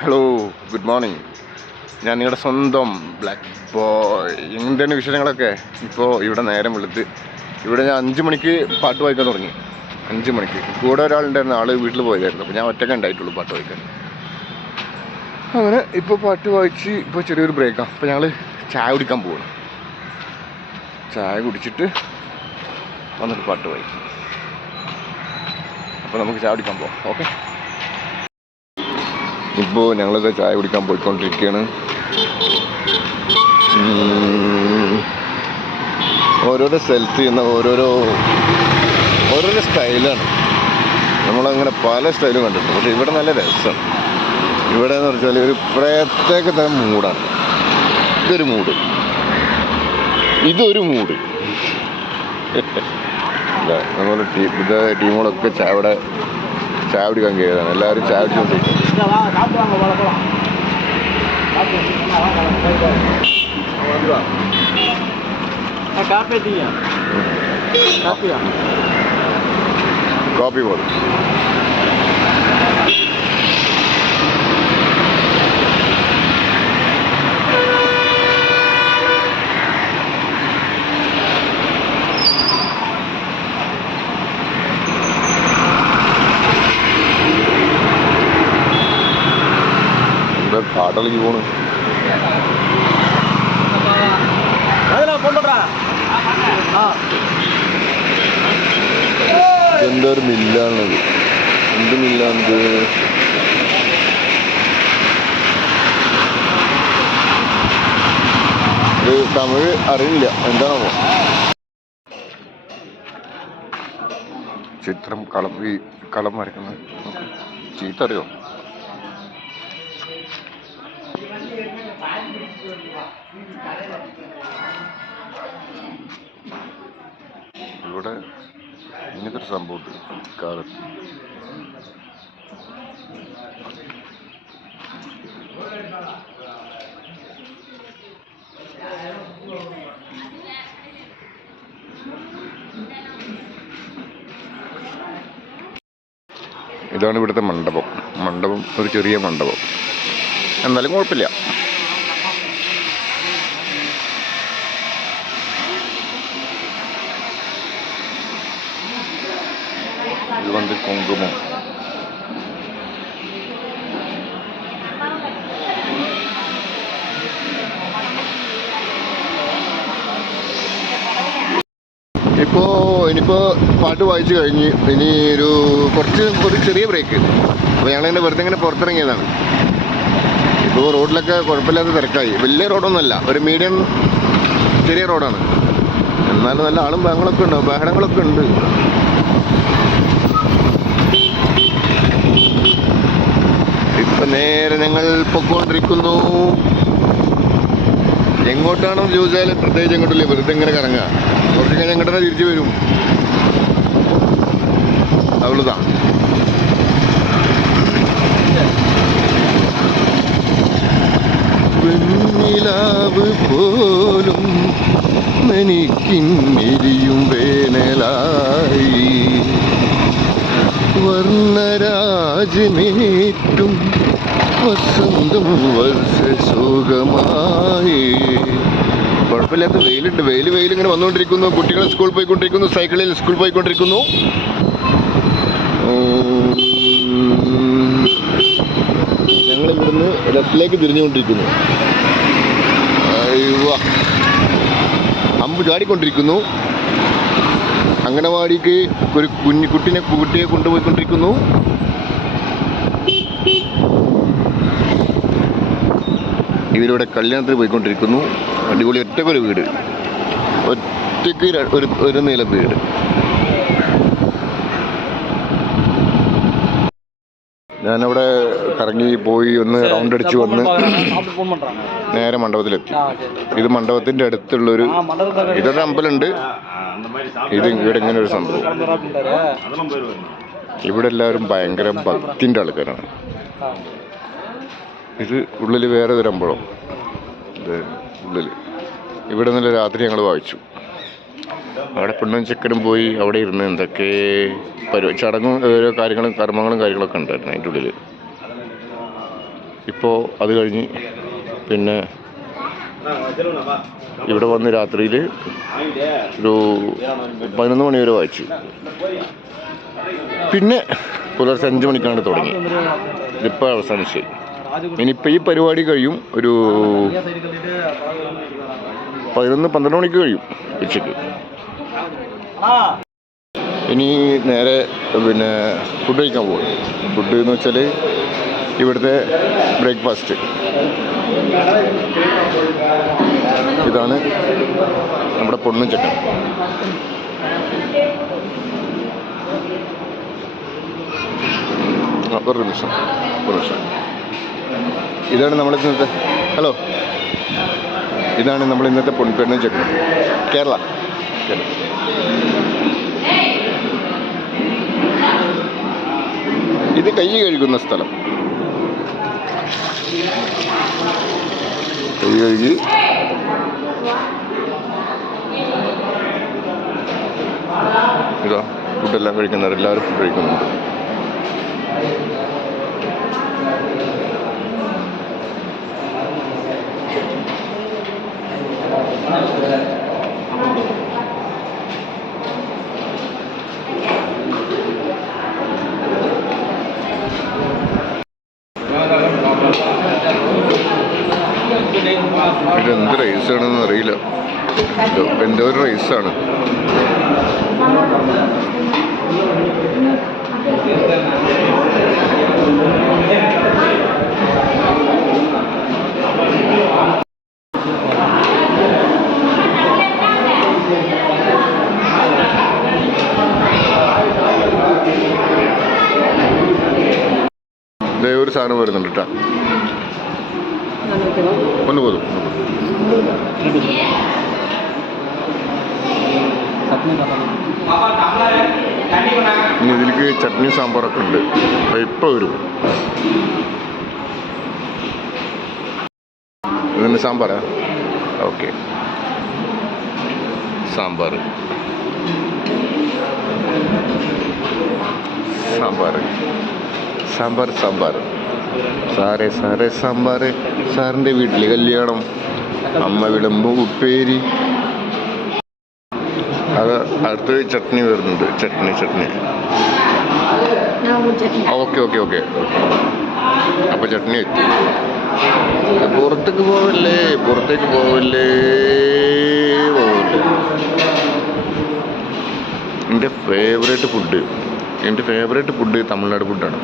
Hello, good morning. ഞാൻ നിങ്ങളുടെ സ്വന്തം ബ്ലാക്ക് ബോയ്. എന്താണ് വിശേഷങ്ങളൊക്കെ? ഇപ്പോൾ ഇവിടെ നേരം വെളുത്ത് ഇവിടെ ഞാൻ 5 മണിക്ക് പാട്ട് വായിക്കാൻ തുടങ്ങി. 5 മണിക്ക് കൂടെ ഒരാളുണ്ടായിരുന്നു, ആൾ വീട്ടിൽ പോയതായിരുന്നു. അപ്പോൾ ഞാൻ ഒറ്റയ്ക്ക് ഉണ്ടായിട്ടുള്ളൂ പാട്ട് വായിക്കാൻ. അങ്ങനെ ഇപ്പോൾ പാട്ട് വായിച്ച് ഇപ്പോൾ ചെറിയൊരു ബ്രേക്കാണ്. അപ്പോൾ ഞങ്ങൾ ചായ കുടിക്കാൻ പോകണം. ചായ കുടിച്ചിട്ട് വന്നിട്ട് പാട്ട് വായിക്കും. അപ്പോൾ നമുക്ക് ചായ കുടിക്കാൻ പോകാം. ഓക്കെ. ഇപ്പോൾ ഞങ്ങളിത് ചായ കുടിക്കാൻ പോയിക്കൊണ്ടിരിക്കുകയാണ്. ഓരോരോ സ്ഥലത്ത് ചെയ്യുന്ന ഓരോരോ സ്റ്റൈലാണ്. നമ്മളങ്ങനെ പല സ്റ്റൈലും കണ്ടിട്ടുണ്ട്. പക്ഷേ ഇവിടെ നല്ല രസമാണ്. ഇവിടെ എന്ന് വെച്ചാൽ ഒരു പ്രത്യേക തരം മൂഡാണ്. ഇതൊരു മൂഡ്. നമ്മൾ ടീമുകളൊക്കെ ചായ കുടിക്കാൻ കയറിയതാണ്. എല്ലാവരും ചായ കുടിച്ചുകൊണ്ടിരിക്കും. കോപ്പി പോലും കാട്ടലേക്ക് പോണ്. എന്താ ഒരു മില്ലാണത്? എന്ത് മില്ലാണ്ട്? ഇത് തമിഴ് അറിയില്ല, എന്താണോ? ചിത്രം കളം വരയ്ക്കുന്നത് ചീത്ത അറിയോ? ഇവിടെ ഇങ്ങനത്തെ ഒരു സംഭവമുണ്ട് കാലത്ത്. ഇതാണ് ഇവിടുത്തെ മണ്ഡപം. ഒരു ചെറിയ മണ്ഡപം, എന്നാലും കുഴപ്പമില്ല. ഇത് വന്ന് കുങ്കുമം. ഇനിയിപ്പോൾ പാട്ട് വായിച്ചു കഴിഞ്ഞ് ഇനി ഒരു ചെറിയ ബ്രേക്ക്. അപ്പോൾ ഞങ്ങളിങ്ങനെ വെറുതെ ഇങ്ങനെ പുറത്തിറങ്ങിയതാണ്. ഇപ്പോൾ റോഡിലൊക്കെ കുഴപ്പമില്ലാത്ത തിരക്കായി. വലിയ റോഡൊന്നുമല്ല, ഒരു മീഡിയം ചെറിയ റോഡാണ്. എന്നാലും നല്ല ആളും ബഹളങ്ങളൊക്കെ ഉണ്ട്. ഇപ്പം നേരെ ഞങ്ങൾ പൊക്കോണ്ടിരിക്കുന്നു. എങ്ങോട്ടാണെന്ന് ചോദിച്ചാൽ പ്രത്യേകിച്ച് എങ്ങോട്ടില്ല, വെറുതെ ഇങ്ങനെ കറങ്ങുക. കുറച്ച് കഴിഞ്ഞാൽ എങ്ങോട്ട് തന്നെ തിരിച്ചു വരും. അവളുതാണ്. വെണ്ണിലാവ് പോലും എനിക്കിന്നെരിയും വേനലായി, വർണ്ണരാജനേറ്റും വസന്തം വർഷസുഖമായി. കുഴപ്പമില്ലാത്ത വെയിലുണ്ട്. വെയിലിങ്ങനെ വന്നുകൊണ്ടിരിക്കുന്നു. കുട്ടികൾ സ്കൂളിൽ പോയിക്കൊണ്ടിരിക്കുന്നു, സൈക്കിളിൽ സ്കൂളിൽ പോയിക്കൊണ്ടിരിക്കുന്നു. ഞങ്ങളിവിടുന്ന് ലെഫ്റ്റിലേക്ക് തിരിഞ്ഞുകൊണ്ടിരിക്കുന്നു. അമ്പ് ചാടിക്കൊണ്ടിരിക്കുന്നു. അംഗനവാടിക്ക് ഒരു കുട്ടിയെ കൊണ്ടുപോയിക്കൊണ്ടിരിക്കുന്നു. ഇവരിവിടെ കല്യാണത്തിന് പോയിക്കൊണ്ടിരിക്കുന്നു. അടിപൊളി ഒറ്റക്കൊരു വീട്, ഒറ്റയ്ക്ക് ഒരു നില വീട്. ഞാനവിടെ കറങ്ങി പോയി ഒന്ന് റൗണ്ട് അടിച്ച് വന്ന് നേരെ മണ്ഡപത്തിലെത്തി. ഇത് മണ്ഡപത്തിൻ്റെ അടുത്തുള്ളൊരു ഇതൊരു അമ്പലമുണ്ട്. ഇവിടെ ഇങ്ങനെ ഒരു സംഭവം. ഇവിടെ എല്ലാവരും ഭയങ്കര ഭക്തിൻ്റെ ആൾക്കാരാണ്. ഇത് ഉള്ളിൽ വേറെ ഒരു അമ്പലം. ഇത് ഉള്ളിൽ ഇവിടെ നിന്നല്ല രാത്രി ഞങ്ങൾ വായിച്ചു. അവിടെ പെണ്ണും ചെക്കനും പോയി അവിടെ ഇരുന്ന് എന്തൊക്കെ ചടങ്ങും ഓരോ കർമ്മങ്ങളും കാര്യങ്ങളൊക്കെ ഉണ്ടായിരുന്നു അതിൻ്റെ ഉള്ളിൽ. ഇപ്പോൾ അത് കഴിഞ്ഞ് പിന്നെ ഇവിടെ വന്ന് രാത്രിയിൽ ഒരു 11 മണി വരെ വായിച്ചു. പിന്നെ പുലർച്ചെ 5 മണിക്കാണ് തുടങ്ങി. ഇതിപ്പോൾ അവസാനിച്ച്. ഇനിയിപ്പോൾ ഈ പരിപാടി കഴിയും ഒരു 11-12 മണിക്ക് കഴിയും ഉച്ചയ്ക്ക്. ഇനി നേരെ പിന്നെ ഫുഡ് കഴിക്കാൻ പോകും. ഫുഡ് എന്ന് വെച്ചാൽ ഇവിടുത്തെ ബ്രേക്ക്ഫാസ്റ്റ്. ഇതാണ് നമ്മുടെ പൊണ്ണും ചക്കൻ. ഒരു നിമിഷം. ഇതാണ് നമ്മൾ ഇന്നത്തെ ഇതാണ് നമ്മൾ ഇന്നത്തെ പെണ്ണും ചക്കൻ. കേരള. ഇത് കൈ കഴുകുന്ന സ്ഥലം. കൈ കഴുകി ഇതാ ഫുഡെല്ലാം കഴിക്കുന്നവർ എല്ലാവരും ഫുഡ് കഴിക്കുന്നുണ്ട്. ഇതെന്ത് റൈസാണെന്ന് അറിയില്ല. എൻ്റെ ഒരു റൈസാണ്. ഒരു സാധനം വരുന്നുണ്ട് കേട്ടോ. ഒന്ന് പോതും. ഇനി ഇതിലേക്ക് ചട്നി സാമ്പാറൊക്കെ ഉണ്ട്. ഇപ്പോൾ വരും. ഇതിന് സാമ്പാറാ? ഓക്കെ, സാമ്പാർ സാറേ സാമ്പാർ. സാറിൻ്റെ വീട്ടിൽ കല്യാണം, അമ്മ വിളമ്പ് ഉപ്പേരി. അത് അടുത്ത് ചട്നി വരുന്നുണ്ട്. ചട്നി ഓക്കെ. അപ്പോൾ ചട്നി എത്തി. പുറത്തേക്ക് പോവല്ലേ. എൻ്റെ ഫേവറേറ്റ് ഫുഡ് തമിഴ്നാട് ഫുഡാണ്.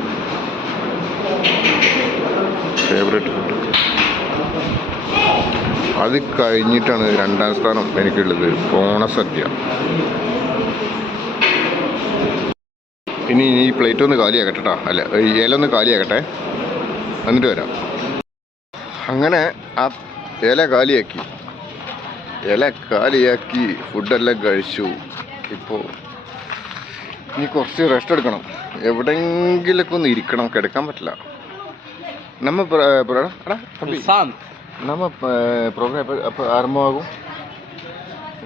അത് കഴിഞ്ഞിട്ടാണ് 2ാം സ്ഥാനം എനിക്കുള്ളത് ഓണസദ്യ. ഇനി ഈ പ്ലേറ്റ് ഒന്ന് കാലിയാക്കട്ടെ കേട്ടോ. അല്ല, ഈ ഇല ഒന്ന് കാലിയാക്കട്ടെ, എന്നിട്ട് വരാം. അങ്ങനെ ആ ഇല കാലിയാക്കി ഫുഡെല്ലാം കഴിച്ചു. ഇപ്പോൾ ഇനി കുറച്ച് റെസ്റ്റ് എടുക്കണം. എവിടെയെങ്കിലൊക്കെ ഒന്ന് ഇരിക്കണം, കിടക്കാൻ പറ്റില്ല. ನಮ್ಮ ಪ್ರೋಗ್ರಾಮ್ ಆರಂಭವಾಗು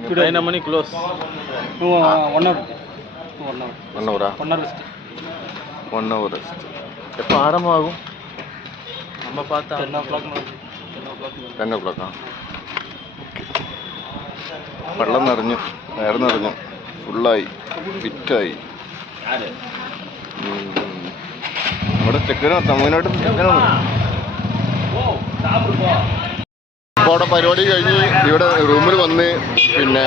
9 ಮಣಿ ಕ್ಲೋಸ್. 1 hour എപ്പോൾ ആരംഭമാകും? நம்ம பார்த்தா 10 o'clock. വെള്ളം നിറഞ്ഞു, വയറ് നിറഞ്ഞു, ഫുള്ളായി, ഫിറ്റായി. ഇവിടെ ചെക്കനോ തമിഴ്നാട്ടിൽ ചെക്കനോ. ഇപ്പോൾ അവിടെ പരിപാടി കഴിഞ്ഞ് ഇവിടെ റൂമിൽ വന്ന് പിന്നെ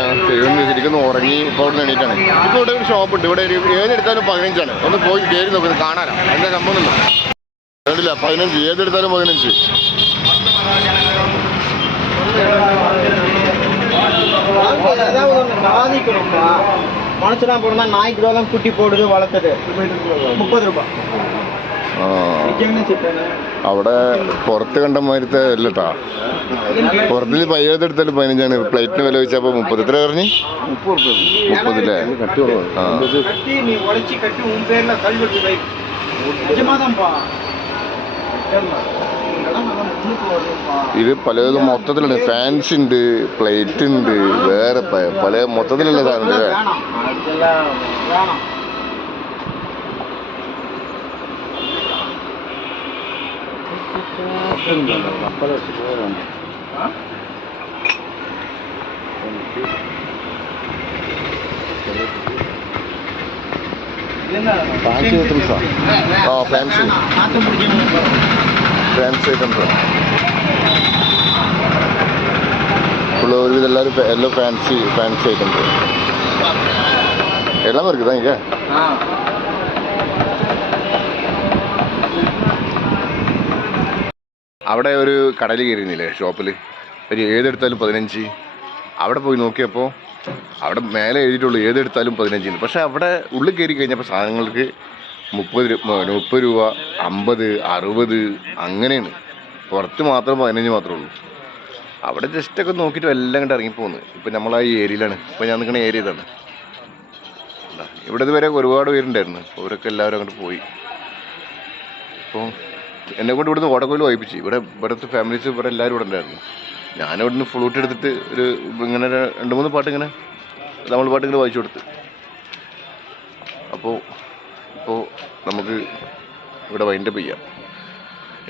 ശരിക്കും ഉറങ്ങി. ഇപ്പോൾ അവിടെ എണീറ്റാണ്. ഇപ്പോൾ ഇവിടെ ഒരു ഷോപ്പുണ്ട്. ഇവിടെ ഏതെടുത്താലും 15 ഒന്ന് പോയി കയറി നോക്കുന്നത് കാണാനാണ്. എന്താ സംഭവം കണ്ടില്ല? 15, ഏതെടുത്താലും 15. மனுஷனா போனா நாய்க்கு தான் குட்டி போடுது வளர்க்குது 30 രൂപ. അവിടെ പുറത്ത് കണ്ട മാതിരത്തെ അല്ലട്ടാ. പുറത്തിൽ 17 എടുത്താലും 15. പ്ലേറ്റിന് വില വെച്ചപ്പോൾ 30. എത്ര പറഞ്ഞു? 30 അല്ലേ? ഇത് പലതും മൊത്തത്തിലുണ്ട്. ഫാൻസ് ഉണ്ട്, പ്ലേറ്റ് ഉണ്ട്, വേറെ പല മൊത്തത്തിലുള്ള സാധനം. ഫാൻസി ഐറ്റംസാ? ആ ഫാൻസി ഐറ്റംസാ ஃபுல்லாக ஒரு எல்லாரும் எல்லாம் ஃபேன்சி ஐட்டம்ஸ் எல்லாமே இருக்குதா இங்கே? അവിടെ ഒരു കടയിൽ കയറിയിരുന്നില്ലേ ഷോപ്പിൽ, ഒരു ഏതെടുത്താലും 15. അവിടെ പോയി നോക്കിയപ്പോൾ അവിടെ മേലെ എഴുതിയിട്ടുള്ളൂ ഏതെടുത്താലും 15. പക്ഷേ അവിടെ ഉള്ളിൽ കയറി കഴിഞ്ഞപ്പോൾ സാധനങ്ങൾക്ക് 30 രൂപ 50 60 അങ്ങനെയാണ്. പുറത്ത് മാത്രം 15 മാത്രമേ ഉള്ളൂ. അവിടെ ജസ്റ്റൊക്കെ നോക്കിയിട്ട് എല്ലാം കണ്ട് ഇറങ്ങിപ്പോന്ന്. ഇപ്പം നമ്മൾ ആ ഏരിയയിലാണ്. ഇപ്പം ഞാൻ നിൽക്കുന്ന ഏരിയ ഇതാണ്. ഇവിടെ ഇതുവരെ ഒരുപാട് പേരുണ്ടായിരുന്നു. അപ്പോൾ അവരൊക്കെ എല്ലാവരും അങ്ങോട്ട് പോയി. അപ്പോൾ എന്നെക്കൊണ്ട് ഇവിടുന്ന് ഓടക്കോയിൽ വായിപ്പിച്ച് ഇവിടുത്തെ ഫാമിലീസ് ഇവിടെ എല്ലാവരും ഇവിടെ ഉണ്ടായിരുന്നു. ഞാനിവിടുന്ന് ഫ്ലൂട്ട് എടുത്തിട്ട് ഒരു ഇങ്ങനെ 2-3 പാട്ട് ഇങ്ങനെ തമിഴ് പാട്ട് ഇങ്ങനെ വായിച്ചു കൊടുത്ത്. അപ്പോൾ നമുക്ക് ഇവിടെ വൈൻഡപ്പ് ചെയ്യാം.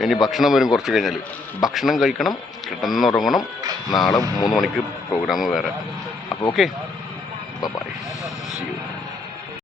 ഇനി ഭക്ഷണം വരും കുറച്ച് കഴിഞ്ഞാൽ. ഭക്ഷണം കഴിക്കണം, കിടന്നുറങ്ങണം. നാളെ 3 മണിക്ക് പ്രോഗ്രാം വേറെ. അപ്പോൾ ഓക്കെ, ബൈ, സീ യു.